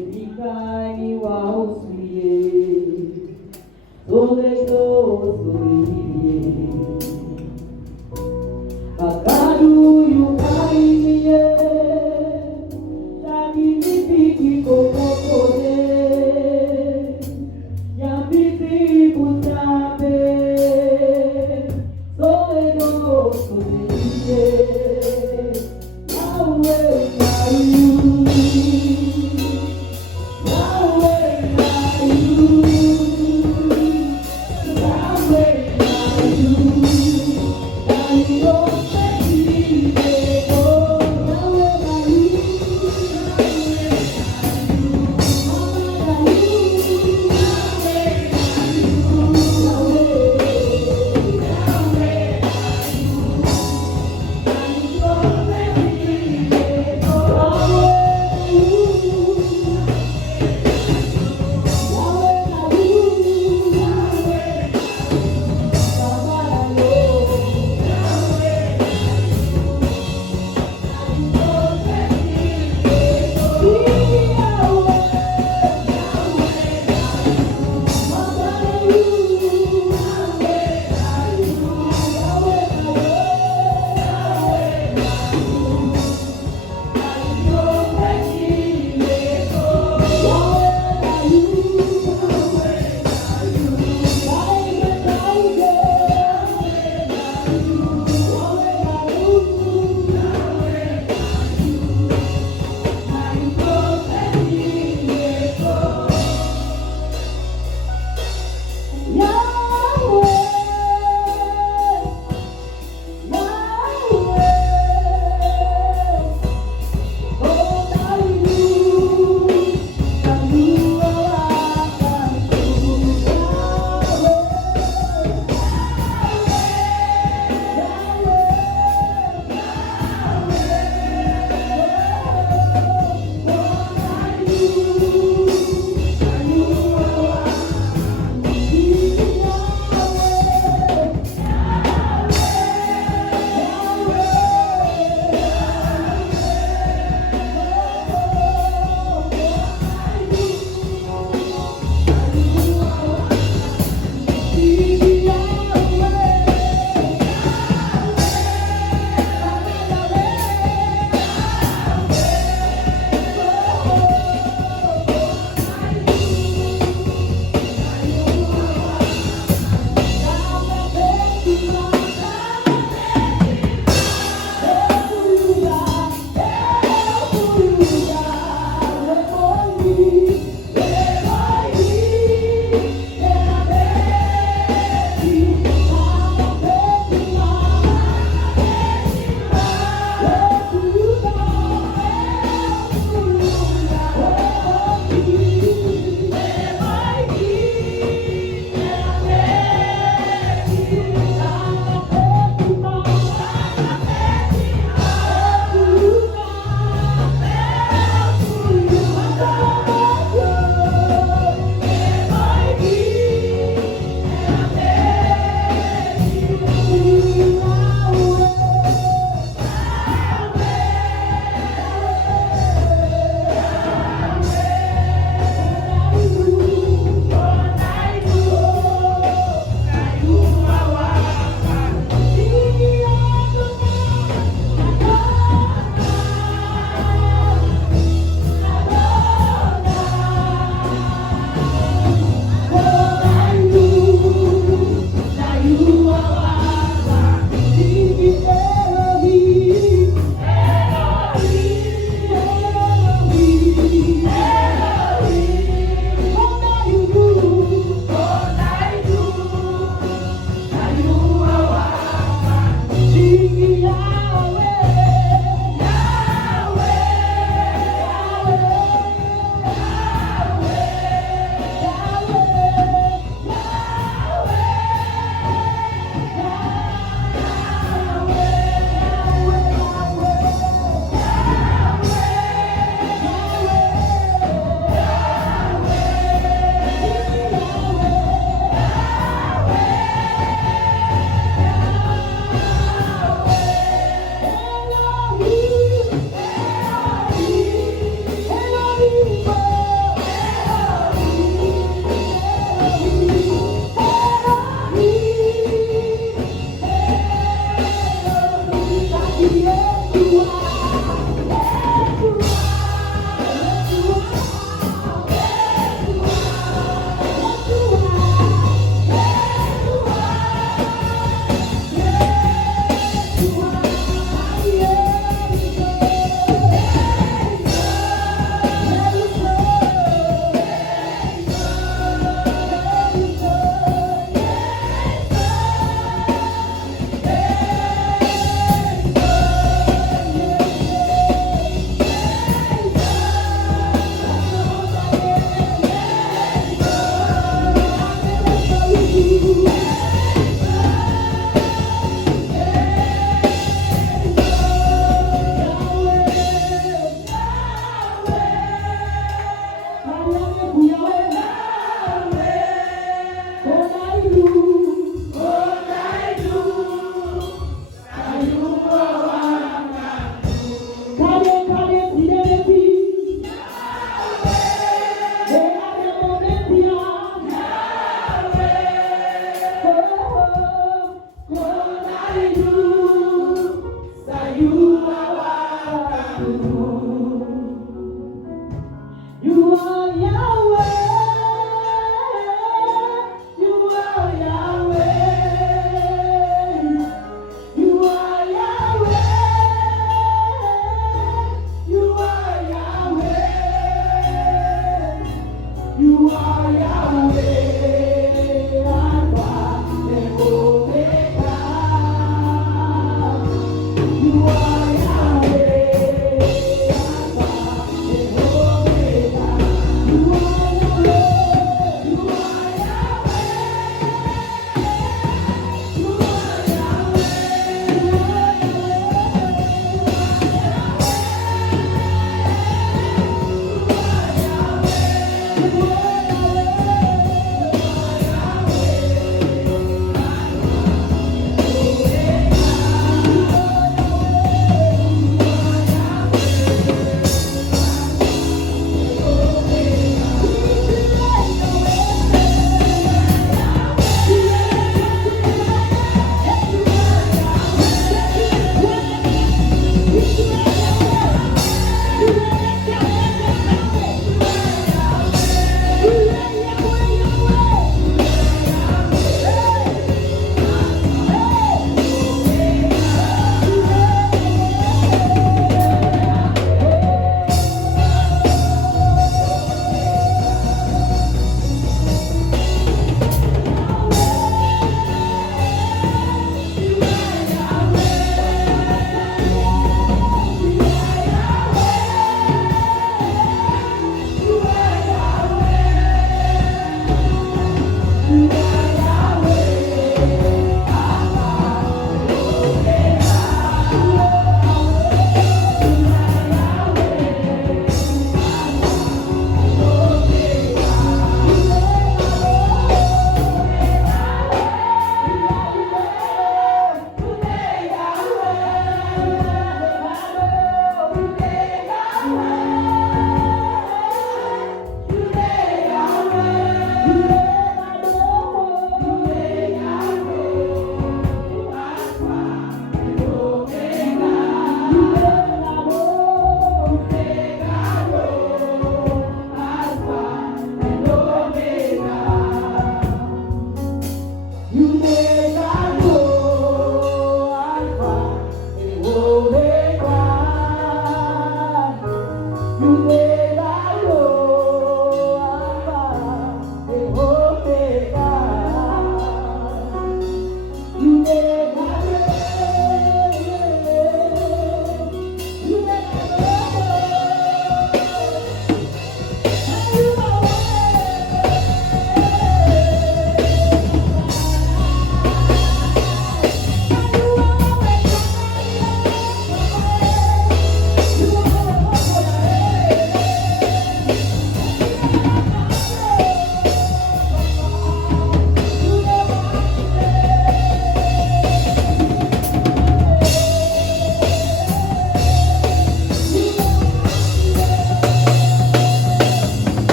Bikai wausuye, soleko soliye, akadu yukaimiye, tagi nipiki kokokode, yambiti kutabe, soleko soliye, Yahweh,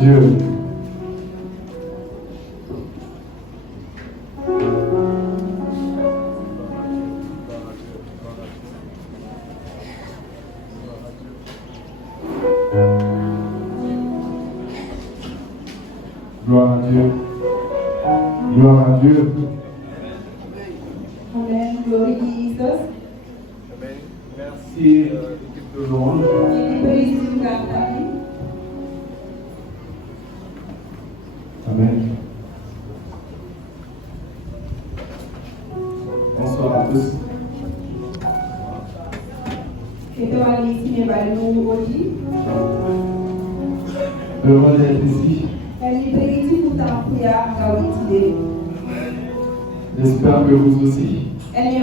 Dieu. Gloire à Dieu. Gloire à Dieu. Amen. Glory to Jesus. Amen. Merci l'équipe de louange. Amen. Bonsoir à tous. Heureux d'être ici. J'espère que vous aussi. Amen.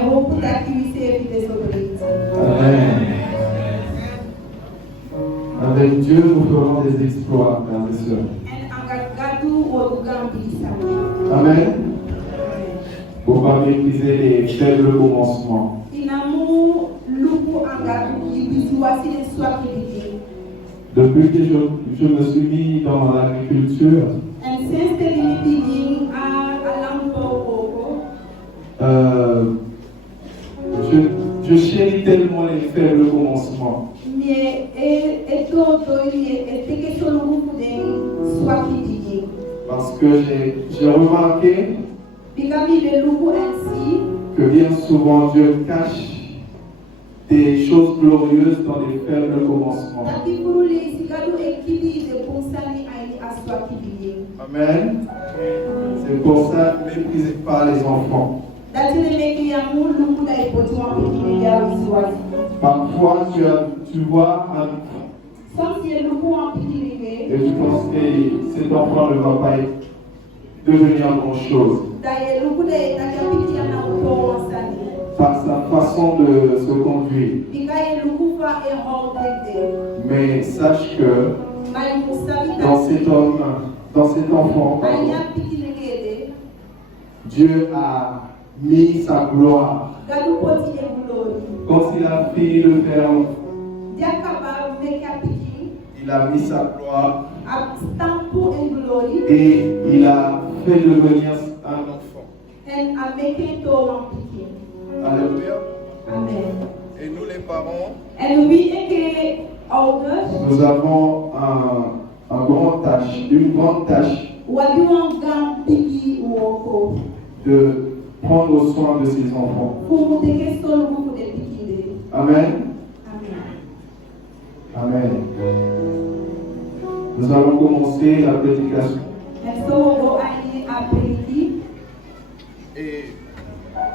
Avec Dieu, nous ferons des exploits, frères et sœurs. Amen. Pour ne pas mépriser les faibles commencements. Depuis que je me suis mis dans l'agriculture, je chéris tellement les faibles commencements. Parce que j'ai remarqué que bien souvent Dieu cache des choses glorieuses dans les faibles commencements. Amen. C'est pour ça que ne méprisez pas les enfants. Parfois, tu vois un enfant et tu penses que cet enfant ne va pas devenir grand-chose. Par sa façon de se conduire. Mais sache que dans cet enfant, Dieu a mis sa gloire. Quand il a fini de faire, il a mis sa gloire et il a fait devenir un enfant. Alléluia. Amen. Et nous les parents, nous avons une grande tâche de prendre soin de ces enfants. Amen. Amen. Nous allons commencer la prédication. Et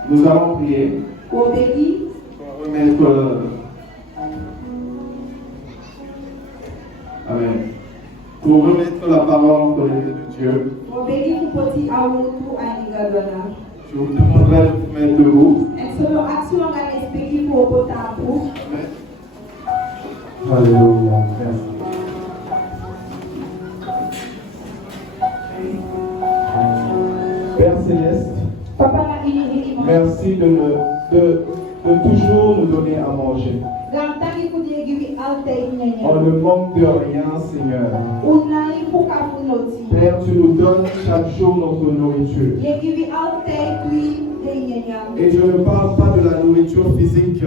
nous allons prier pour remettre Amen. Pour remettre la parole entre les mains de Dieu. Je vous demanderai de vous mettre debout. Amen. Alléluia. Merci. Père Céleste, merci de toujours nous donner à manger. On ne manque de rien, Seigneur. Père, tu nous donnes chaque jour notre nourriture. Et je ne parle pas de la nourriture physique,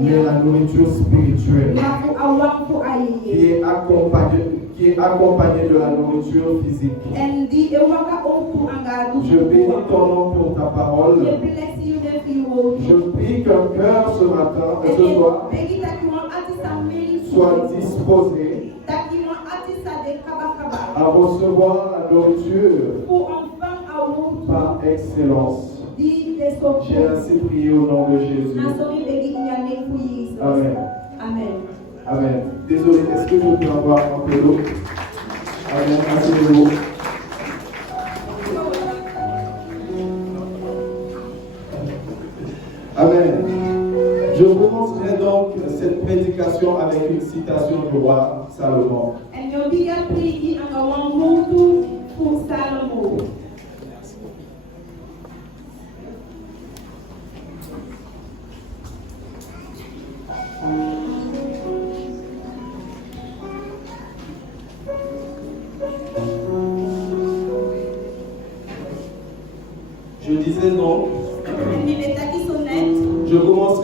mais la nourriture spirituelle qui est accompagnée de la nourriture physique. Je bénis ton nom pour ta parole. Je prie qu'un cœur ce matin, ce soir, soit disposé à recevoir la nourriture par excellence. J'ai ainsi prié au nom de Jésus. Amen. Amen. Désolé, est-ce que je peux avoir un peu d'eau? Amen. Asseyez-vous. Amen. Je commencerai donc cette prédication avec une citation du roi Salomon.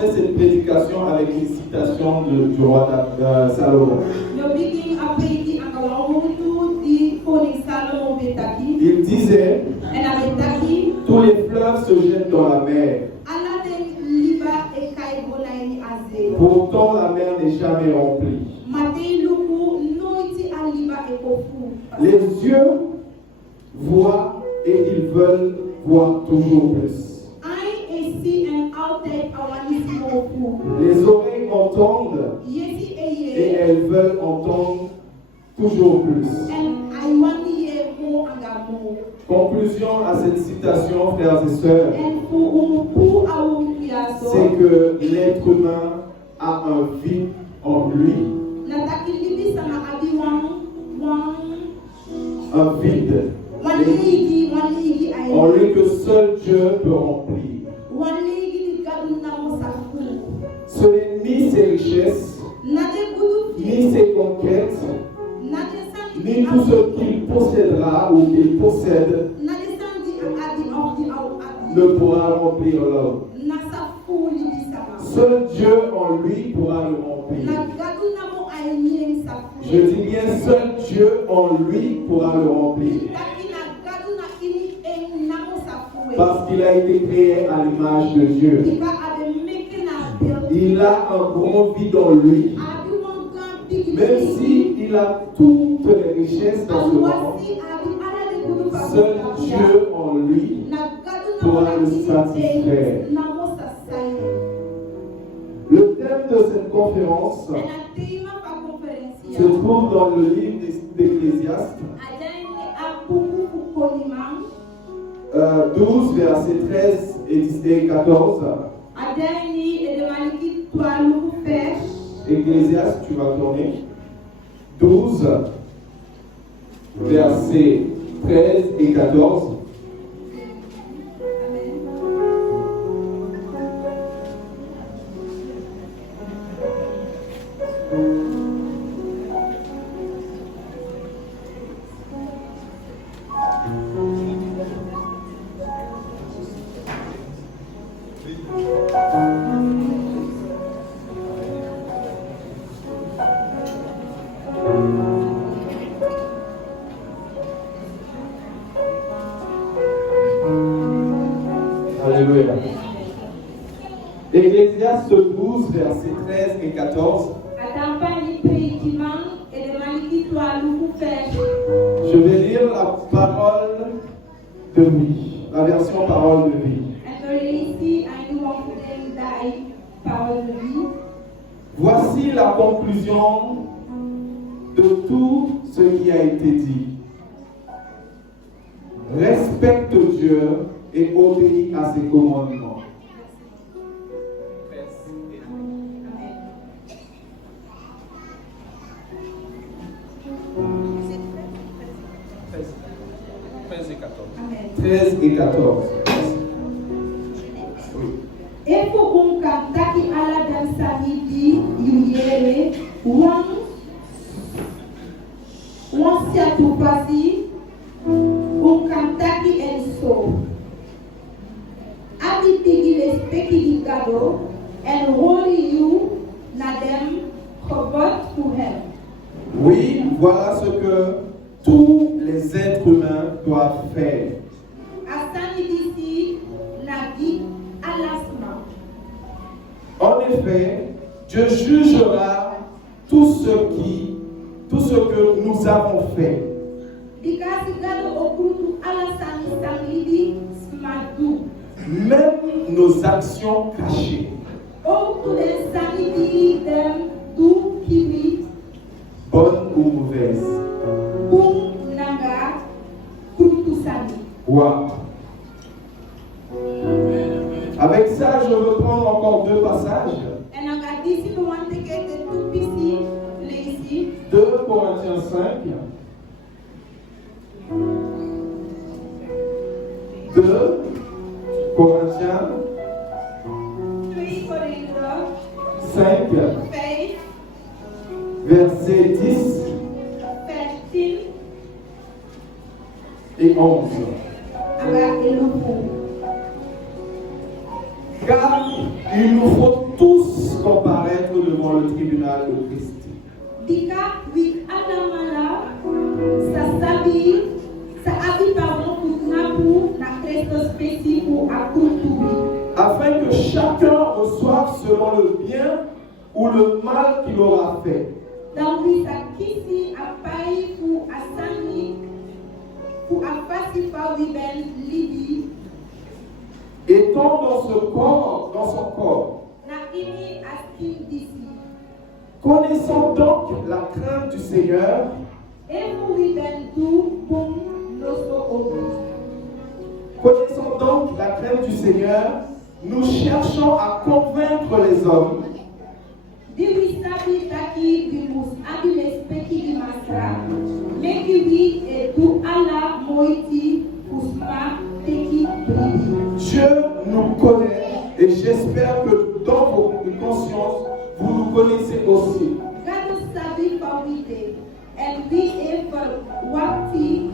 commencerai cette prédication avec une citation du roi Salomon. Il disait, tous les fleuves se jettent dans la mer. Pourtant la mer n'est jamais remplie. Les yeux voient et ils veulent voir toujours plus. Les oreilles entendent et elles veulent entendre toujours plus. Conclusion à cette citation, frères et sœurs, c'est que l'être humain a un vide en lui. Un vide en lui que seul Dieu peut remplir. Ce n'est ni ses richesses, ni ses conquêtes, ni tout ce qu'il possédera ou qu'il possède ne pourra remplir l'homme. Seul Dieu en lui pourra le remplir. Je dis bien, seul Dieu en lui pourra le remplir. Parce qu'il a été créé à l'image de Dieu. Il a un grand vide en lui. Même s'il a toutes les richesses dans ce monde, seul Dieu en lui pourra le satisfaire. Le thème de cette conférence se trouve dans le livre d'Ecclésiaste, 12, versets 13 et 14. Ecclésiaste, tu vas tourner. 12, versets 13 et 14. Alléluia. Ecclésiaste 12, versets 13 et 14. Je vais lire la parole de vie, la version parole de vie. Voici la conclusion de tout ce qui a été dit. Respecte Dieu et obéis à ses commandements. Amen. 13 et 14. Taki ala dan samidi yuyere wan siatu pasi kantaki enso abi pigi respecti di gado and worry you nadem kobot pour him. Oui, voilà ce que tous les êtres humains doivent faire. Asani disi nagi alasma. En effet, Dieu jugera tout ce que nous avons fait. Même nos actions cachées. Bonnes ou mauvaises. Wow. Avec ça, je veux prendre encore deux passages. 2 Corinthiens 5. 2 Corinthiens 5, versets 10 et 11. Car il nous faut tribunal de Christ. Dika with Alamala, Sasabi, Saabi pardon pour Nabu, na Christ spécifique pour Akutubi. Afin que chacun reçoive selon le bien ou le mal qu'il aura fait. Donc, oui, ça kisi a paï pour Asani, pour Afasifa Wiben Libi. Étant dans son corps, Na ini askin d'ici. connaissant donc la crainte du Seigneur, Et pour Wiben tout pour nosso obi. connaissant donc la crainte du Seigneur, nous cherchons à convaincre les hommes Diwi sabi taki bimus abi lespeki di masra. Meki wi e du ala moiti usma teki bridi. Dieu nous connaît et j'espère que dans vos consciences, vous nous connaissez aussi. Gado sabi pawite. En wi e for wakti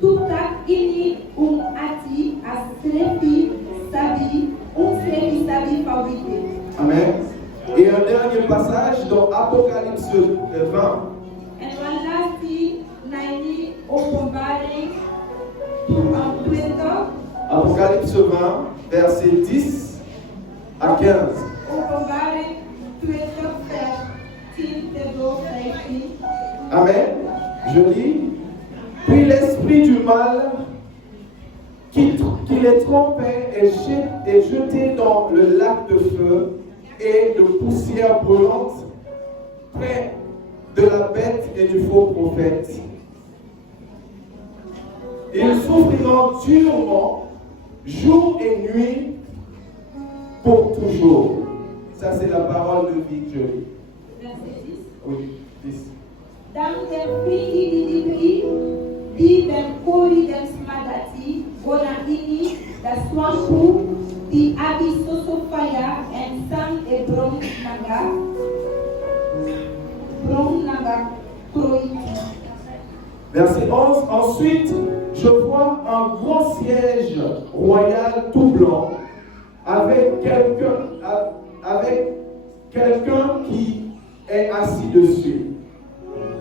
tutak ini ati asrefi sabi sabi pawite. Amen. Et un dernier passage dans Apocalypse 20. En walasi naini opombare preto Apocalypse 20, versets 10 à 15. opombare preto tedo ferti. Amen. Je lis. Puis l'esprit du mal qui les trompait est jeté dans le lac de feu et de poussière brûlante près de la bête et du faux prophète. Ils souffriront durement, jour et nuit, pour toujours. Ça, c'est la parole de vie que je lis. Verset 10. Oui, 10. Dan den frigi di libri, di ben kori den smadati, gona ini, da swampu, di abi sosofaya, en sam e brom naga, kroiti. Verset 11. Ensuite, je vois un grand siège royal tout blanc avec quelqu'un qui est assis dessus.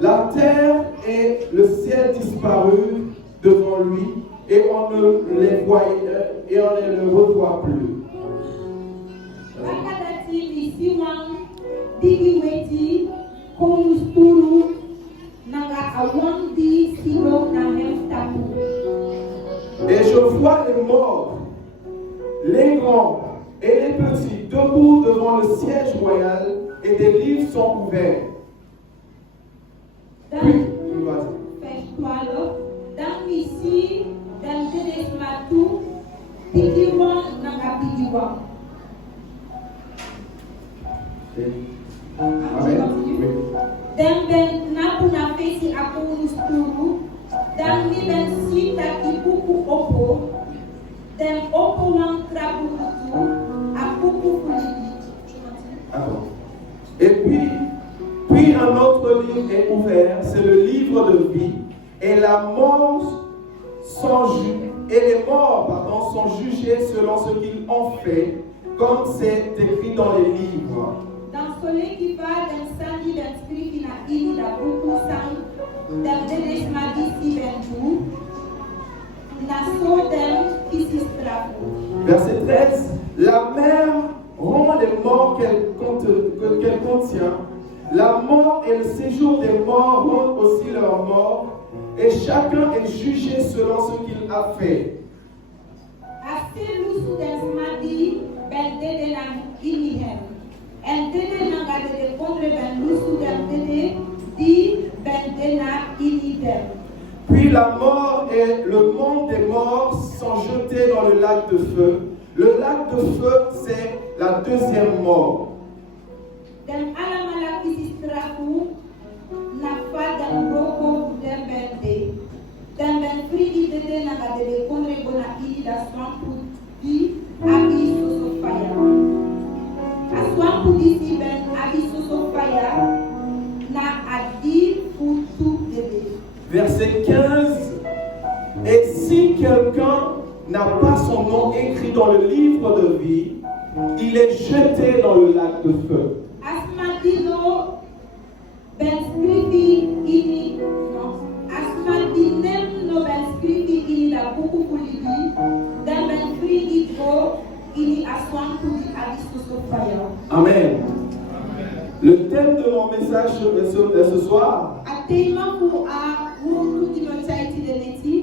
La terre et le ciel disparurent devant lui et on ne le revoit plus. Akadati lisiwang, digi weti, konusturu, naga awang di silo na heftamu. Et je vois les morts, les grands et les petits, debout devant le siège royal, et des livres sont ouverts. Puis, dan misi dan jenis matu pikiwan naga pikiwan. Amen. Oui. Dan ben napu na fesi aku nusturu dan mi ben sita ibuku opo dan opo wang krabu itu aku kuligi. Et puis un autre livre est ouvert, c'est le livre de vie, et les morts sont jugés selon ce qu'ils ont fait, comme c'est écrit dans les livres. Dan sole kiva dan sandi dan skrifi na ini da buku sang dan jenis madisi ben tu na so dan kisi strafu. Verset 13, la mer rend les morts qu'elle contient. La mort et le séjour des morts rendent aussi leur mort, et chacun est jugé selon ce qu'il a fait. Asilu sudah semadi ben dede nang ini hem. En dede nang ada de kondre ben lusu dan dede di ben dena ini dem. Puis la mort et le monde des morts sont jetés dans le lac de feu. Le lac de feu, c'est la deuxième mort. Dan alam kisi strafu nafa dan roko dan bende. Dan ben frigi dede nang ada de kondre bona ini da swampu di abi sosofaya. Aswampu disi ben abi sosofaya na adi futu dede. Verset 15. Et si quelqu'un n'a pas son nom écrit dans le livre de vie, il est jeté dans le lac de feu. Asmadino Ben scrivi ini no. Asma dinem no ben scrivi ini da buku kulibi. Dan ben free go ini aswan kuli adisu sofaya. Amen. Le thème de mon message de ce soir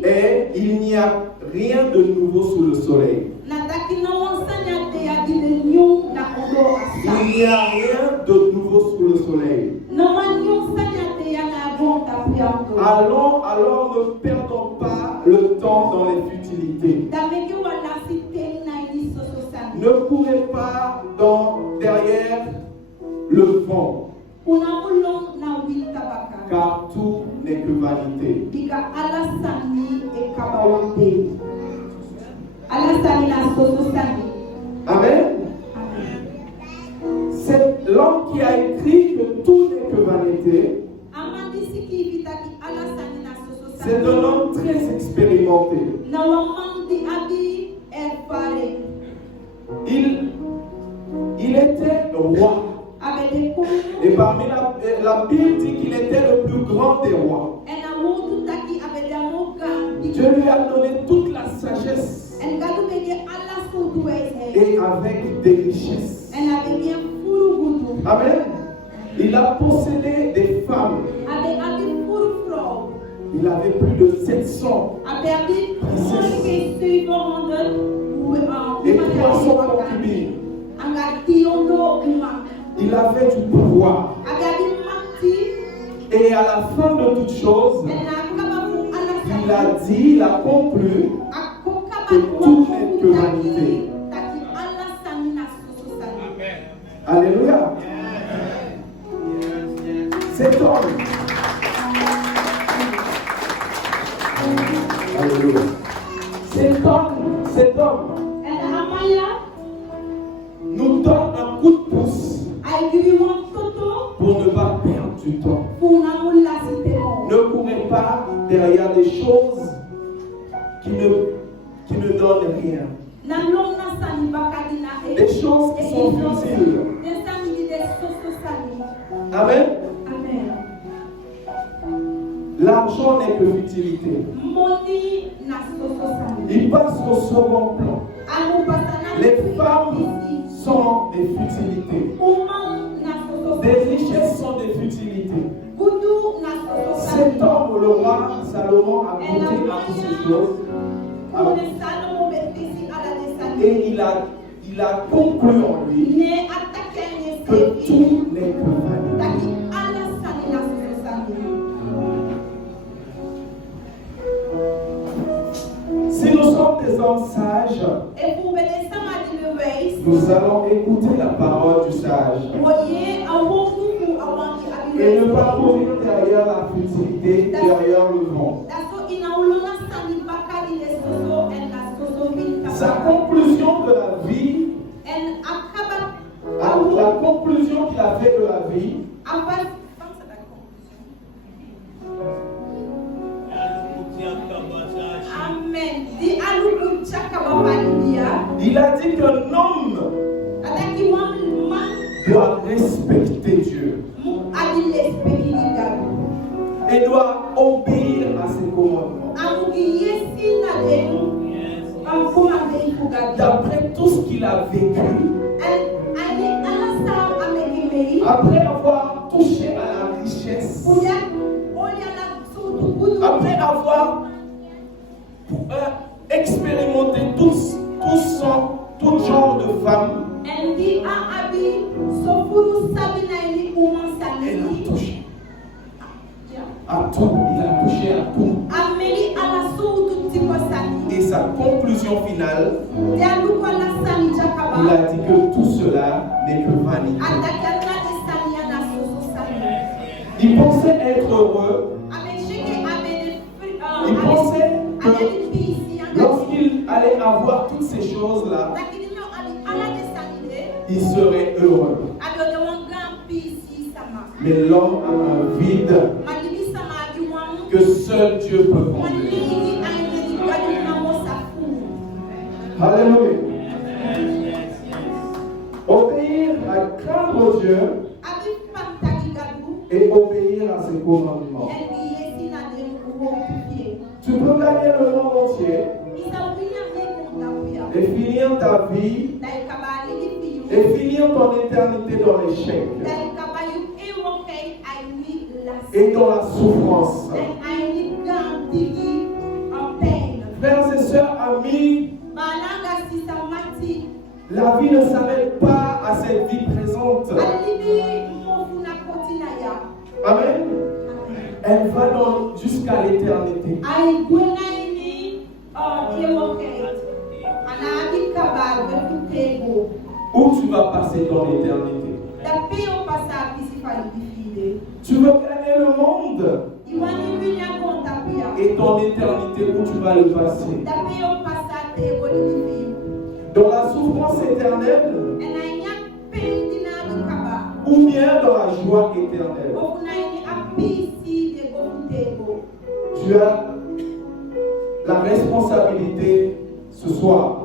est il n'y a rien de nouveau sous le soleil. Il n'y a rien de nouveau sous le soleil. Alors ne perdons pas le temps dans les futilités. Ne courez pas derrière le vent, car tout n'est que vanité. Amen. C'est l'homme qui a écrit que tout n'est que vanité. C'est un homme très expérimenté. Il était roi. Et parmi la Bible dit qu'il était le plus grand des rois. Dieu lui a donné toute la sagesse et avec des richesses. Amen. Il a possédé des femmes. Il avait plus de 700 princesses et 300 concubines. Il avait du pouvoir. Et à la fin de toutes choses, il a conclu que tout n'est que vanité. Alléluia. Cet homme. Alléluia. Cet homme nous donne un coup de pouce pour ne pas perdre du temps. Ne courez pas derrière des choses qui ne donnent rien. Des choses qui sont futiles. Amen. L'argent n'est que futilité. Il passe au second plan. Les femmes sont des futilités. Des richesses sont des futilités. Cet homme, le roi Salomon, a goûté à toutes ces choses. Et il a conclu en lui que tout n'est que vanité. Si nous sommes des hommes sages, nous allons écouter la parole du sage et ne pas courir derrière la futilité, derrière le vent. Sa conclusion de la vie, la conclusion qu'il a fait de la vie, il a dit qu'un homme doit respecter Dieu et doit obéir à ses commandements. D'après tout ce qu'il a vécu, après avoir touché à la richesse, après avoir expérimenté tout genre de femmes, elle a touché à tout. Il a touché à tout. Et sa conclusion finale, il a dit que tout cela n'est que vanité. Il pensait être heureux. Il pensait que lorsqu'il allait avoir toutes ces choses-là, il serait heureux. Mais l'homme a un vide que seul Dieu peut combler. Alléluia. Obéir à craindre Dieu et obéir à ses commandements. Tu peux gagner le monde entier et finir ta vie et finir ton éternité dans l'échec et dans la souffrance. Frères et sœurs, amis, la vie ne s'arrête pas à cette vie présente. Amen. Elle va jusqu'à l'éternité. Où tu vas passer dans l'éternité? Tu veux gagner le monde et ton éternité, où tu vas le passer? Dans la souffrance éternelle ou bien dans la joie éternelle? Tu as la responsabilité ce soir.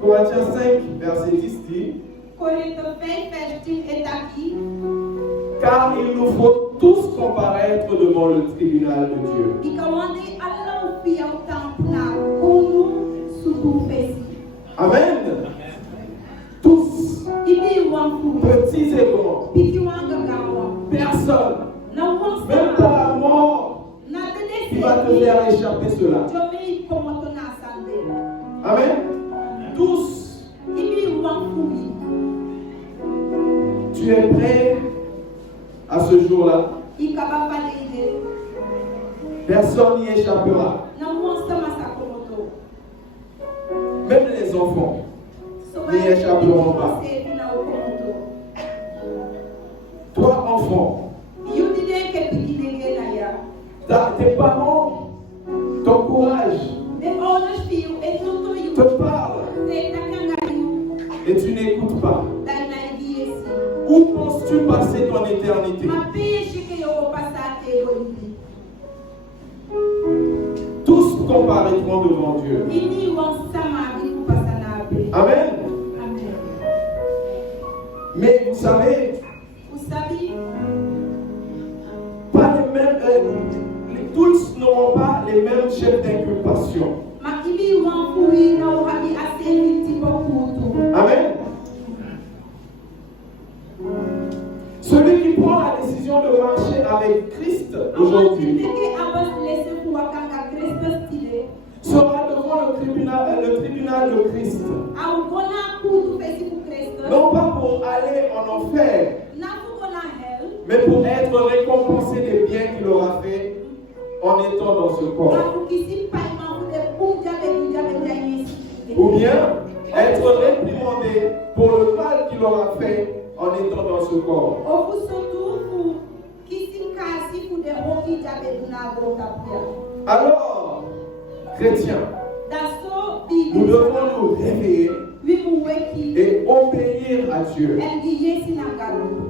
Corinthiens 5, verset 10 dit, car il nous faut tous comparaître devant le tribunal de Dieu. Amen. Tous, petits et grands, personne, même pas la mort, qui va te faire échapper cela. Amen. Tous. Tu es prêt à ce jour-là? Personne n'y échappera. Même les enfants n'y échapperont pas. Toi, enfant, tes parents t'encouragent, te parlent, et tu n'écoutes pas. Où penses-tu passer ton éternité? Tous comparaîtront devant Dieu. Amen. Mais vous savez, pas les mêmes, tous n'auront pas les mêmes chefs d'inculpation. Amen. Celui qui prend la décision de marcher avec Christ aujourd'hui sera devant le tribunal de Christ. Non pas pour aller en enfer, mais pour être récompensé des biens qu'il aura fait en étant dans ce corps. Ou bien être réprimandé pour le mal qu'il aura fait en étant dans ce corps. Alors, chrétiens, nous devons nous réveiller et obéir à Dieu.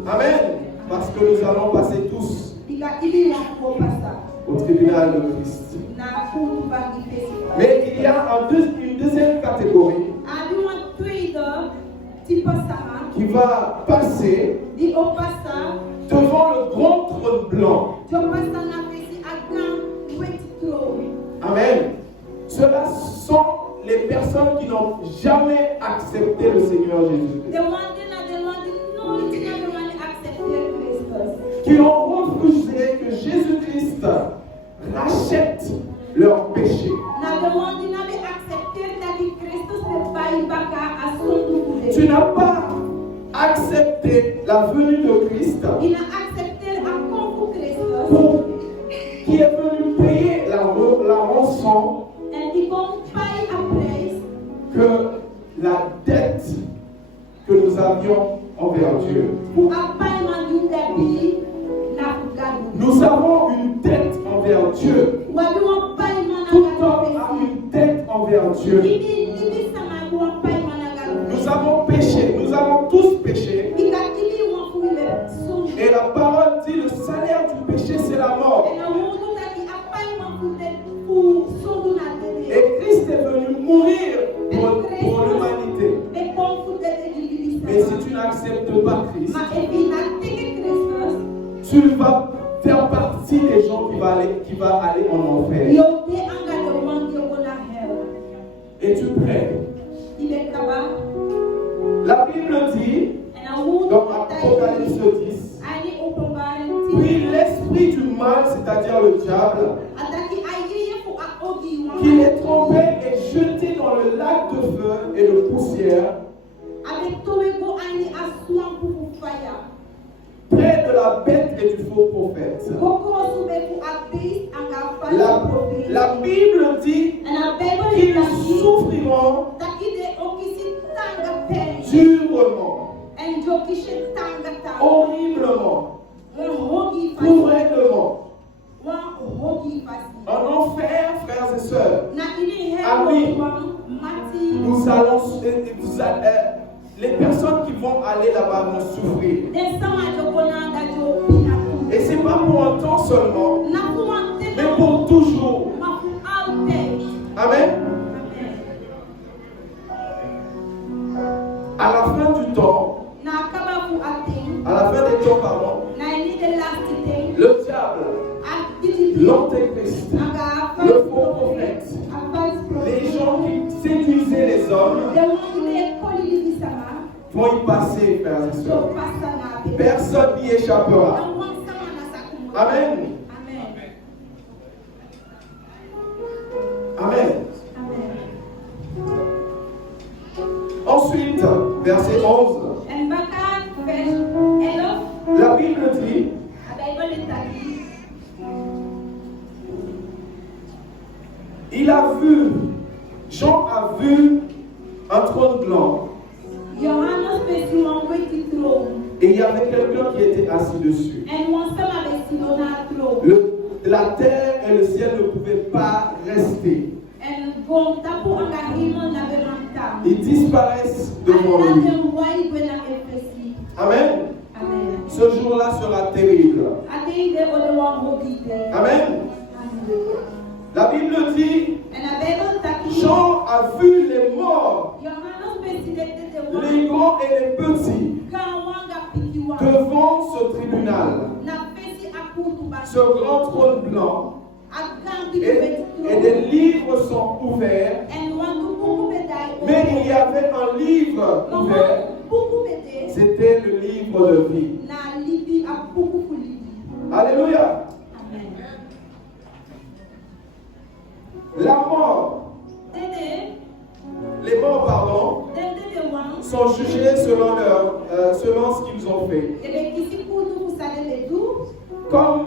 Amen. Parce que nous allons passer tous au tribunal de Christ. Mais il y a une deuxième catégorie qui va passer devant le grand trône blanc. Amen. Ceux-là sont les personnes qui n'ont jamais accepté le Seigneur Jésus-Christ. Qui ont refusé que Jésus-Christ rachète leurs péchés. Tu n'as pas accepté la venue de Christ qui est venu payer la rançon que la dette que nous avions envers Dieu. Nous avons une dette envers Dieu. Tout homme a une dette envers Dieu. Nous avons péché, nous avons tous péché. Et la parole dit le salaire du péché c'est la mort. Et Christ est venu mourir pour l'humanité. n'acceptes pas Christ, Maar if je not tegen Christus, tu vas faire partie des gens qui va aller en enfer. je te anga de man die go naar hel. Es-tu prêt? Je bent klaar. La Bible dit, En dan moet dans je Apocalypse 10, aan die openbaring 10. puis l'esprit du mal, c'est-à-dire le diable, Ataki aye voor ogi qu'il wan. est trompé et jeté dans le lac de feu et de poussière, Avec towe go aan die aswan pour fire. près de la bête et du faux prophète. Boko sube pour abeis anga fire profet. La Bible dit En dan Bijbel qu'ils taki souffriront taki de okisi tanga pen. durement, En jokishe tanga tanga. horriblement, Wan hogi fasi. cruellement, Wan hogi fasi. en enfer, frères et sœurs. Na ini Amen. hel wan mati. Nous allons, les personnes qui vont aller là-bas vont souffrir. Den sama jokona da jo pinaku. Et c'est pas pour un temps seulement, Na kuwan mais tena. pour toujours. Ma fu alte. Amen. À la fin du temps, Na kaba fu ating. à la fin des temps, pardon, Na ini de last thing. le diable, Activity. l'antéchrist, Aga le faux prophète, les gens qui séduisaient les hommes The one qui est collé du sama. vont y passer, frères et So sœurs. passa na. Personne n'y échappera. The one sama na sakumo. Amen. Amen. Amen. Amen. Ensuite, verset 11, En baka vers 11. la Bible dit, Bijbel est aquí. il a vu, Jean a vu un trône blanc Johannes besimon weki throne. et il y avait quelqu'un qui était assis dessus. En wan sama besimon na throne. La terre et le ciel ne pouvaient pas rester. En bom tapu anga himel na bemanta. Ils disparaissent devant lui. Alatem wai gwena efesi. Amen. Amen. Ce jour-là sera terrible. Ate ide ode wan hogite. Amen. Amen. La Bible dit, En a Bijbel taki. Jean a vu les morts, Johannes besidete de wan. les grands et les petits, Kan wanga piki wan. devant ce tribunal, Na fesi akutu ba. ce grand trône blanc, Akan piki et beti des throne. livres sont ouverts. En wan kuku bedai. Mais il y avait un livre ouvert, Buku bede. c'était le livre de vie. Na libi a buku kulibi. Alléluia. Amen. La mort, Dede. les morts, pardon, Dede de wan. sont jugés selon ce qu'ils ont fait. Ebe kisi kutu kusale de du. Comme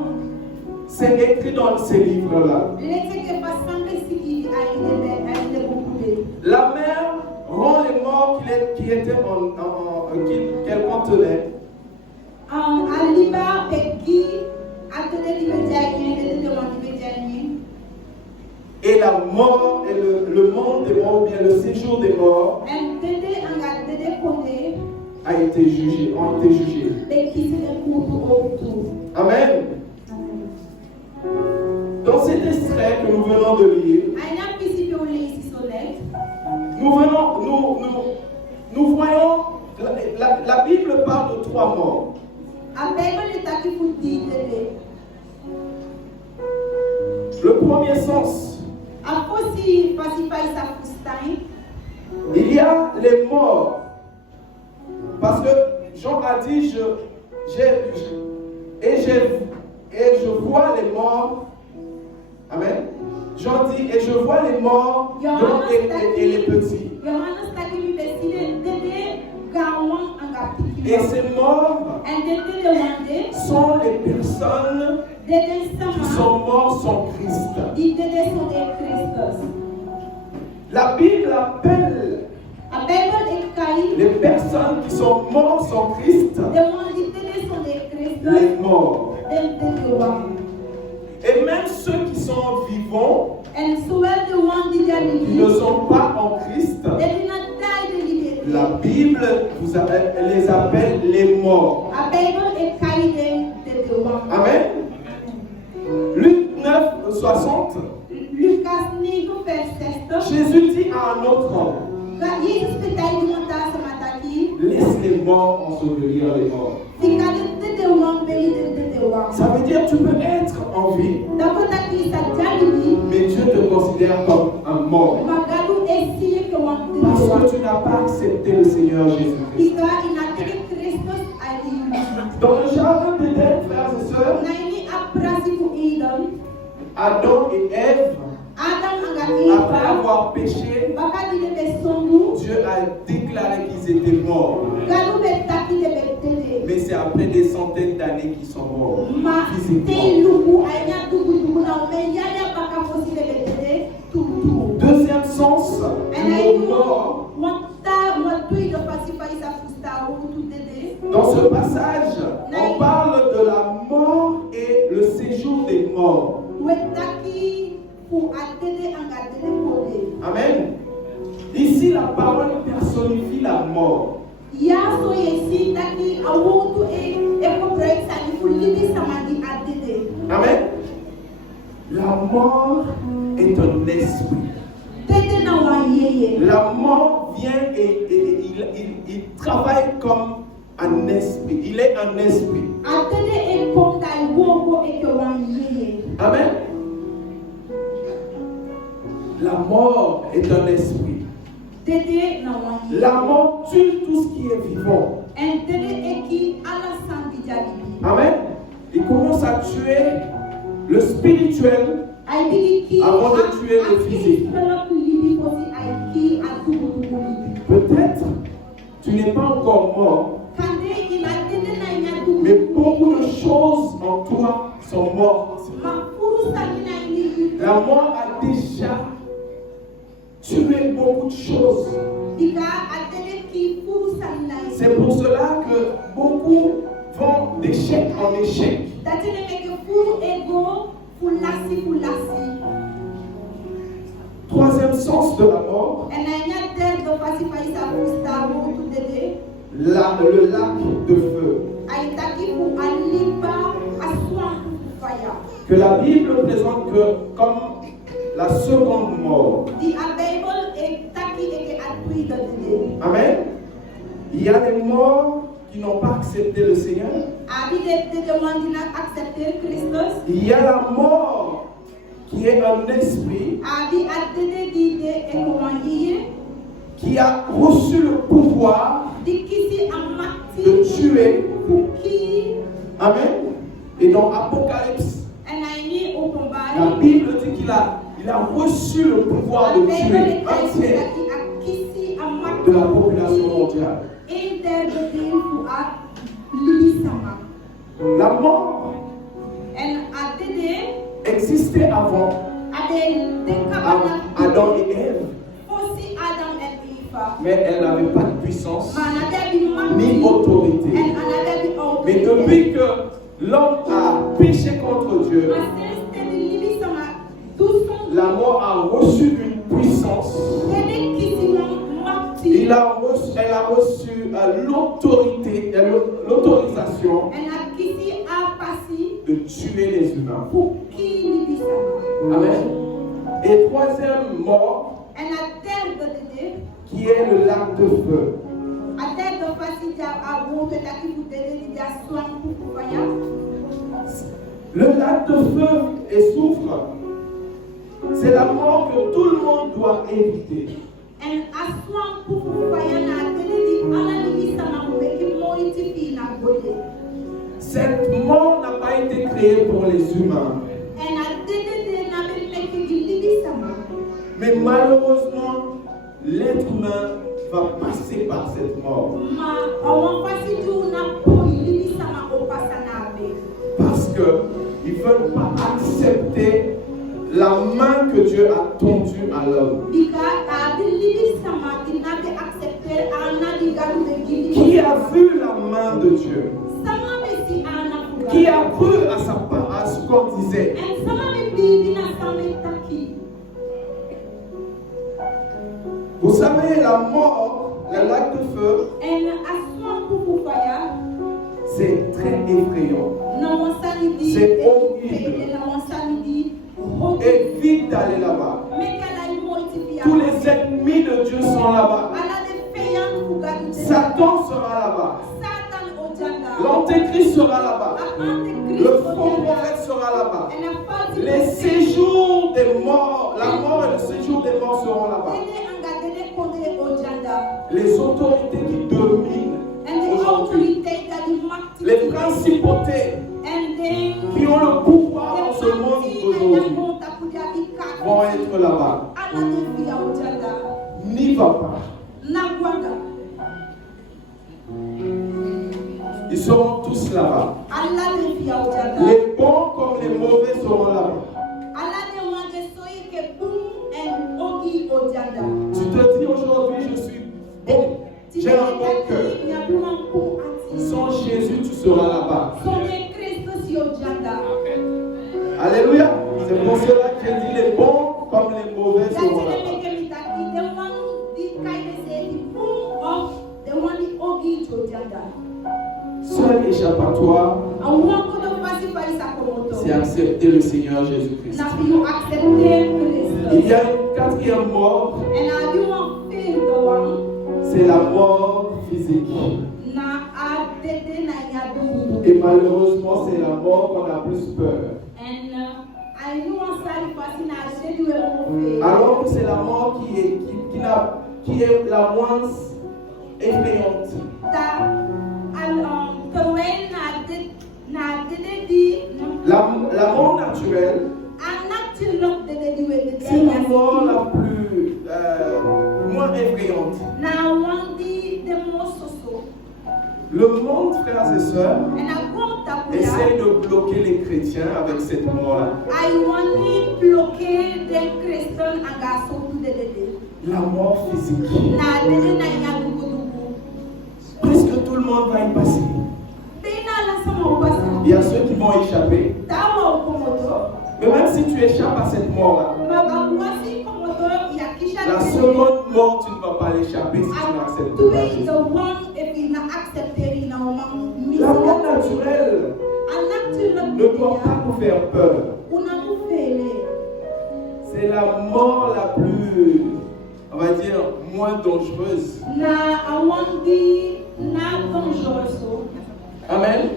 c'est écrit dans ces livres-là. Leke ke pasambe siki aide buku de. La mer rend les morts qu'elle contenait. Aliba peki atene di bedai kene de wan di bedai ni. Et la mort et le monde des morts, ou bien le séjour des morts, En dede anga dede kone. ont été jugés. Be kisi de kutu outu. Amen. Dans cet extrait que nous venons de lire, Aina pisi pe ole isi solet. nous voyons, la Bible parle de 3 morts. A Bijbel est taki futi dede. Le premier sens, A fosi pasifai sa fustain. il y a les morts. Parce que Jean a dit, je vois les morts. Amen. Jean dit, et je vois les morts, grands et les petits. Johannes taki mi beside dede gawan anga piki. Et ces morts En dede de wande. sont les personnes Dede qui sama. sont morts sans Christ. Di dede son de Christus. La Bible appelle A Bijbel est kai. les personnes qui sont mortes sans Christ De wan di dede son de Christus. les morts. Dede wan. Et même ceux qui sont vivants, En suel de wan di qui ne jalibi. sont pas en Christ, Dede na dai de libete. la Bible les appelle les morts. A Bijbel est kai de dede wan. Amen. Luc 9, 60, Lucas 9 vers 16. Jésus dit à un autre homme, Jesus betai di monta sa mataki. laisse les les morts ensevelir les morts. Ça veut dire que tu peux être en vie, mais Dieu te considère comme un mort. Parce que tu n'as pas accepté le Seigneur Jésus-Christ. Dans le jardin d'Éden, frères et sœurs, Adam et Ève, après avoir péché, Dieu a déclaré qu'ils étaient morts. Mais c'est après des centaines d'années qu'ils sont morts physiquement. Deuxième sens du mot mort. Dans ce passage, on parle de la mort et le séjour des morts. Amen. Ici, la parole personnifie la mort. Amen. La mort est un esprit. La mort vient et il travaille comme un esprit. Il est un esprit. Amen. La mort est un esprit. La mort tue tout ce qui est vivant. Amen. Il commence à tuer le spirituel avant de tuer le physique. Peut-être tu n'es pas encore mort, mais beaucoup de choses en toi sont mortes. La mort a déjà tué beaucoup de choses. C'est pour cela que beaucoup vont d'échec en échec. Troisième sens de la mort, le lac de feu. Que la Bible présente comme la seconde mort. Amen. Il y a des morts qui n'ont pas accepté le Seigneur. Il y a la mort qui est un esprit qui a reçu le pouvoir de tuer. Amen. Et dans Apocalypse, la Bible dit qu'il a reçu le pouvoir de tuer un tiers de la population mondiale. La mort existait avant Adam et Ève, mais elle n'avait pas de puissance ni autorité. Mais depuis que l'homme a péché contre Dieu, la mort a reçu une puissance. Elle a reçu l'autorisation de tuer les humains. Amen. Et troisième mort, qui est le lac de feu. Le lac de feu et soufre, c'est la mort que tout le monde doit éviter. Cette mort n'a pas été créée pour les humains. Mais malheureusement, l'être humain va passer par cette mort. Parce qu'ils ne veulent pas accepter la main que Dieu a tendue à l'homme. Qui a vu la main de Dieu? Qui a cru à ce qu'on disait? Vous savez, la mort, le lac de feu, c'est très effrayant. C'est horrible. Évite d'aller là-bas. Tous les ennemis de Dieu sont là-bas. Satan Satan sera là-bas. Satan ojanda. L'antéchrist sera là-bas. Antichrist Le faux ojanda. prophète sera là-bas. And a false Les prophet. séjours des morts, la mort et le séjour des morts seront là-bas. Dede anga dede kode ojanda. Les autorités qui dominent And the aujourd'hui, authority that you must les principautés and then qui ont le pouvoir dans ce monde d'aujourd'hui vont être là-bas. N'y va pas. Ils seront tous là-bas. Les bons comme les mauvais seront là-bas. Tu te dis aujourd'hui, je suis bon. J'ai un bon cœur. Sans Jésus, tu seras là-bas. Alléluia. C'est pour cela qu'il dit les bons comme les mauvais seront là-bas. Seul échappatoire, c'est accepter le Seigneur Jésus-Christ. Il y a une quatrième mort, c'est la mort physique. Et malheureusement, c'est la mort qu'on a plus peur. Alors que c'est la mort qui est la moins effrayante. La mort naturelle, c'est la mort la plus moins effrayante. Le monde, frères et sœurs, essaye de bloquer les chrétiens avec cette mort-là. La mort physique. Presque tout le monde va y passer. Il y a ceux qui vont échapper. Mais même si tu échappes à cette mort-là, la seconde mort, tu ne vas pas l'échapper si tu n'acceptes pas Jésus. La mort naturelle ne doit pas nous faire peur. C'est la mort la plus, on va dire, moins dangereuse. Amen.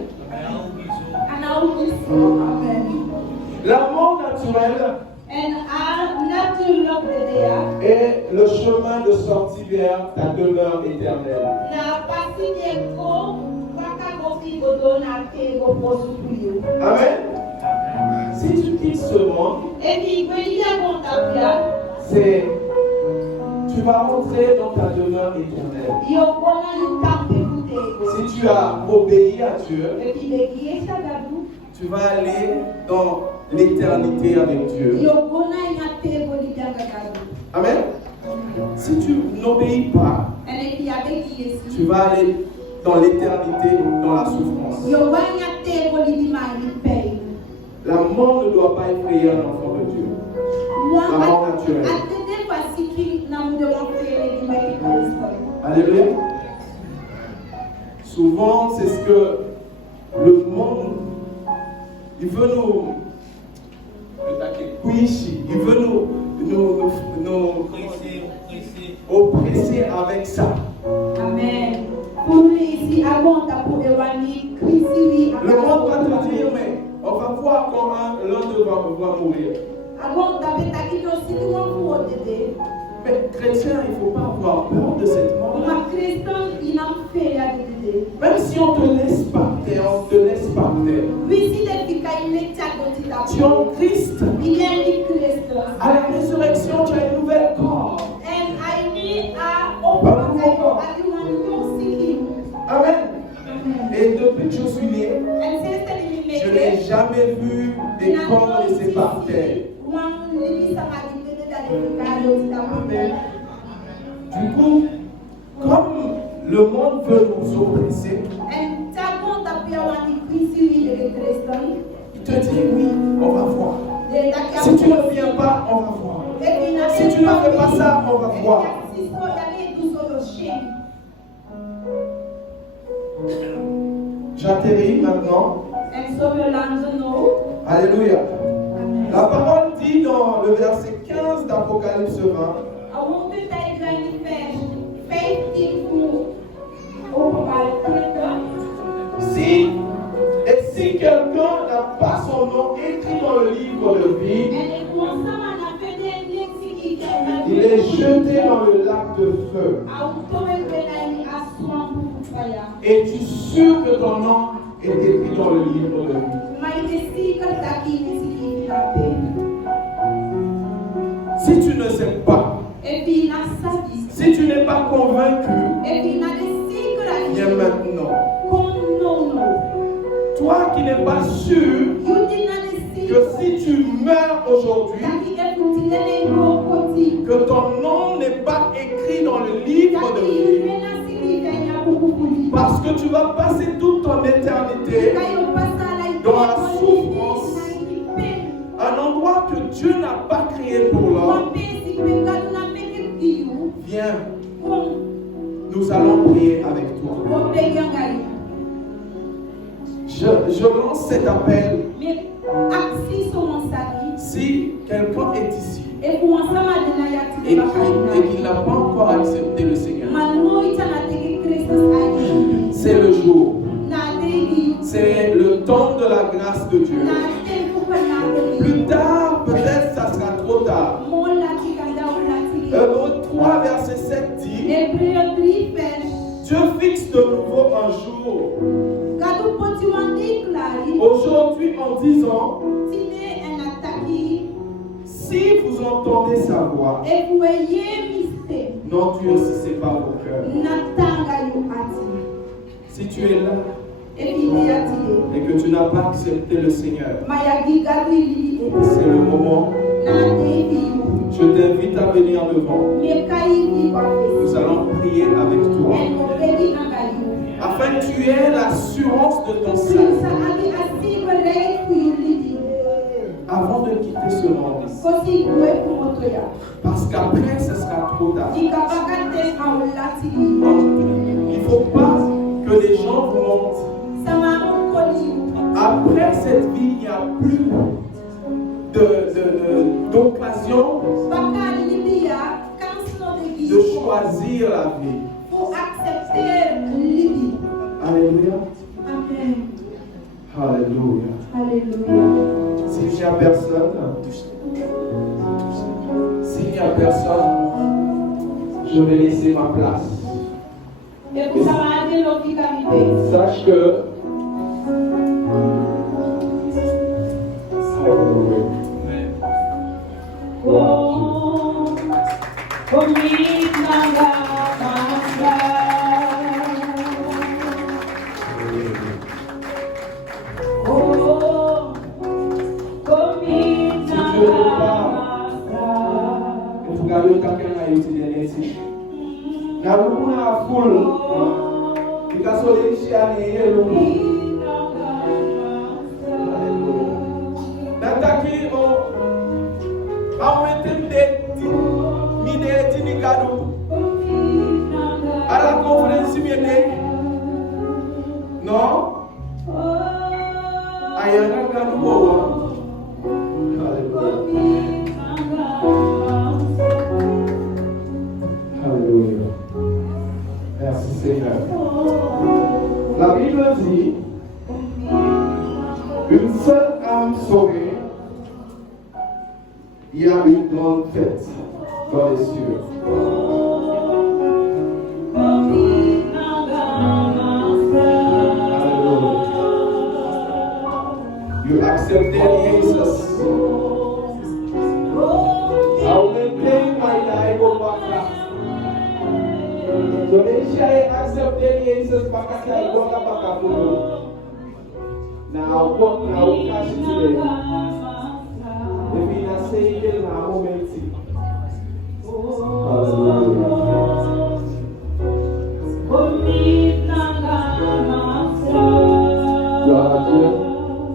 La mort naturelle est le chemin de sortie vers ta demeure éternelle. Amen. Si tu quittes ce monde, tu vas rentrer dans ta demeure éternelle. Si tu as obéi à Dieu, tu vas aller dans l'éternité avec Dieu. Amen. Si tu n'obéis pas, tu vas aller dans l'éternité, dans la souffrance. La mort ne doit pas effrayer un enfant de Dieu. La mort naturelle. Alléluia. Souvent, c'est ce que le monde, il veut nous oppresser avec ça. Amen. Le monde va te dire, mais on va voir comment l'un d'eux va mourir. Mais chrétien, il ne faut pas avoir peur de cette mort. Même si on te laisse par terre, on te laisse par terre. Tu es en Christ. À la résurrection, tu as un nouvel corps. Amen. Et depuis que je suis né, je n'ai jamais vu des corps laissés par terre. Du coup, comme le monde veut nous oppresser, il te dit oui, on va voir. Si tu ne viens pas, on va voir. Si tu ne fais pas ça, on va voir. J'atterris maintenant. Alléluia. La parole dit dans le verset 15 d'Apocalypse 20. livre de vie, En começamos a ver nesse il est jeté dans le lac de feu. Et tu es sûr que ton nom est écrit dans le livre de vie. Si tu ne sais pas, si tu n'es pas convaincu, viens maintenant. Toi qui n'es pas sûr que si tu meurs aujourd'hui, que ton nom n'est pas écrit dans le livre de vie, parce que tu vas passer toute ton éternité dans la souffrance, un endroit que Dieu n'a pas créé pour l'homme. Viens, nous allons prier avec toi. Je lance cet appel. Si quelqu'un est ici et qu'il n'a pas encore accepté le Seigneur, c'est le jour. C'est le temps de la grâce de Dieu. Plus tard, peut-être ça sera trop tard. Hébreux 3, verset 7 dit: Dieu fixe de nouveau un jour. Aujourd'hui, en disant, si vous entendez sa voix, n'endurcissez pas vos cœurs. Si tu es là et que tu n'as pas accepté le Seigneur, c'est le moment. Je t'invite à venir devant. Nous allons prier avec toi, afin que tu aies l'assurance de ton salut avant de quitter ce monde. Parce qu'après, ce sera trop tard. Il ne faut pas que les gens vous mentent. Après cette vie, il n'y a plus d'occasion de choisir la vie. Alléluia. Alléluia. S'il n'y a personne, je vais laisser ma place. Sache que à la conférence non Alléluia. Merci Seigneur. La Bible dit: une seule âme sauvée, il y a une grande fête dans les cieux. You accepted Jesus. I will maintain my life over that. So they shall accept Jesus back at the Goga Bakafu. Now, what now? Cash it today. The Vina say it now, moment.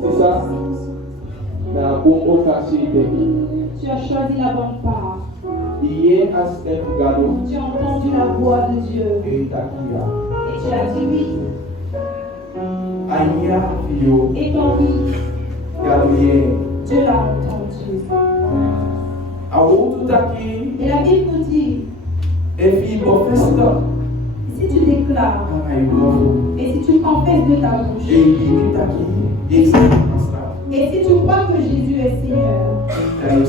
C'est ça? Tu as choisi la bonne part. Tu as entendu la voix de Dieu. Et tu as dit oui. Et ton oui, Dieu l'a entendu. Et la Bible nous dit: si tu déclares et si tu confesses de ta bouche Et si tu crois que Jésus est Seigneur, alors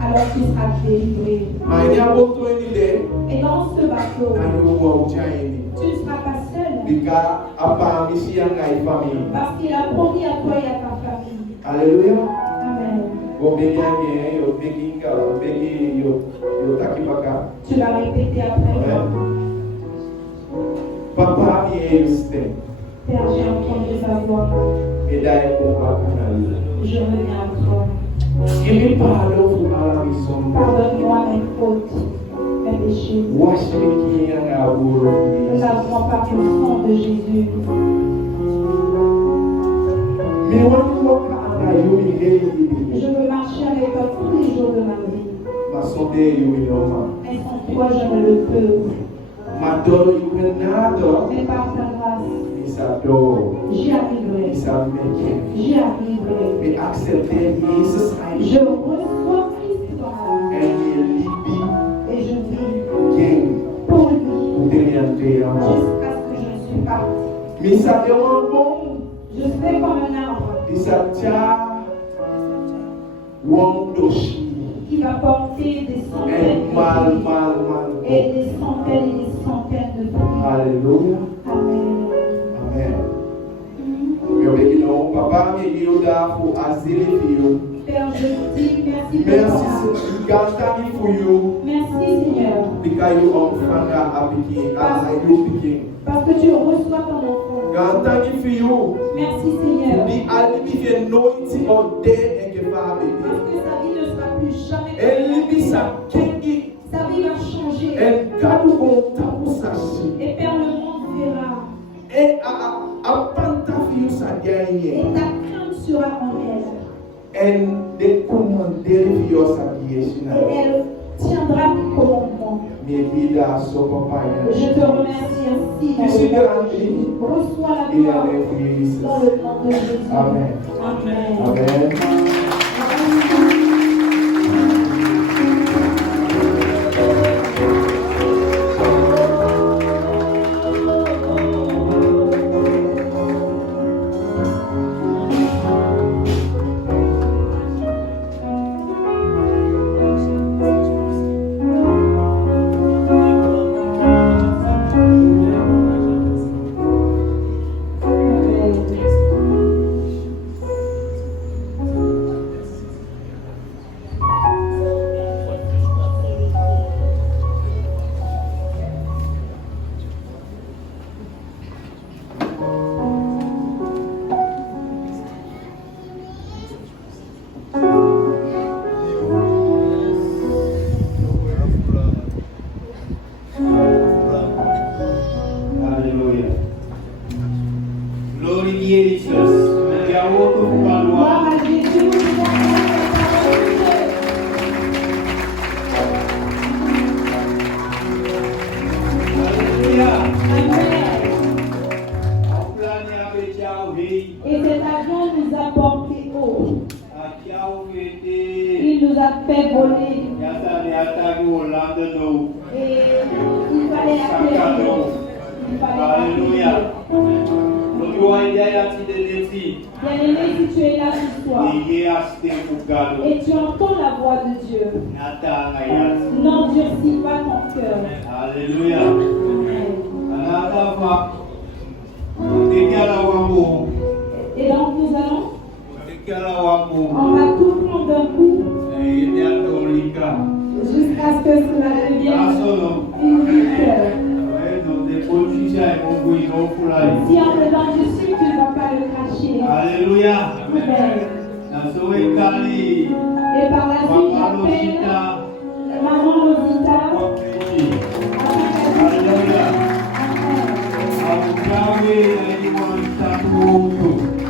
alors tu seras délivré. Et dans ce bateau, tu ne seras pas seul. Parce qu'il a promis à toi et à ta famille. Alléluia. Amen. Tu vas répéter après moi. Papa, Père, j'ai entendu ta voix. Je reviens à toi. Pardonne-moi mes fautes, mes péchés. Nous n'avons pas le sang de Jésus. Je veux marcher avec toi tous les jours de ma vie. Mais sans toi, je ne le peux. Mais par ta grâce, j'y arriverai. J'y arriverai. Je reçois Christ dans ma vie. Et je vis pour lui jusqu'à ce que je ne suis parti. Je serai comme un arbre qui va porter des centaines et des centaines de fruits. Alléluia. Amen. Amen. Père, je dis merci pour Merci, toi. Merci Seigneur. Parce que tu reçois ton enfant. Merci Seigneur. Parce que sa vie ne sera plus jamais sa vie va changer. Et Père, le monde verra. Et ta crainte sera en elle. Et elle tiendra tes commandements. Je te remercie ainsi. Reçois la gloire dans le nom de Jésus. Amen. Amen. Amen. Et cet avion nous a porté haut. Il nous a fait voler. Et il fallait atterrir. Alléluia. Bien-aimé, si tu es là ce soir et tu entends la voix de Dieu, n'endurcis pas ton cœur. Alléluia. Et donc nous allons, on va tout prendre d'un coup jusqu'à ce que cela devienne une liqueur. Si en dedans du sucre, tu ne vas pas le cracher. Alléluia. Amen. Et par la suite, j'appelle maman Rosita. Alléluia. Amen.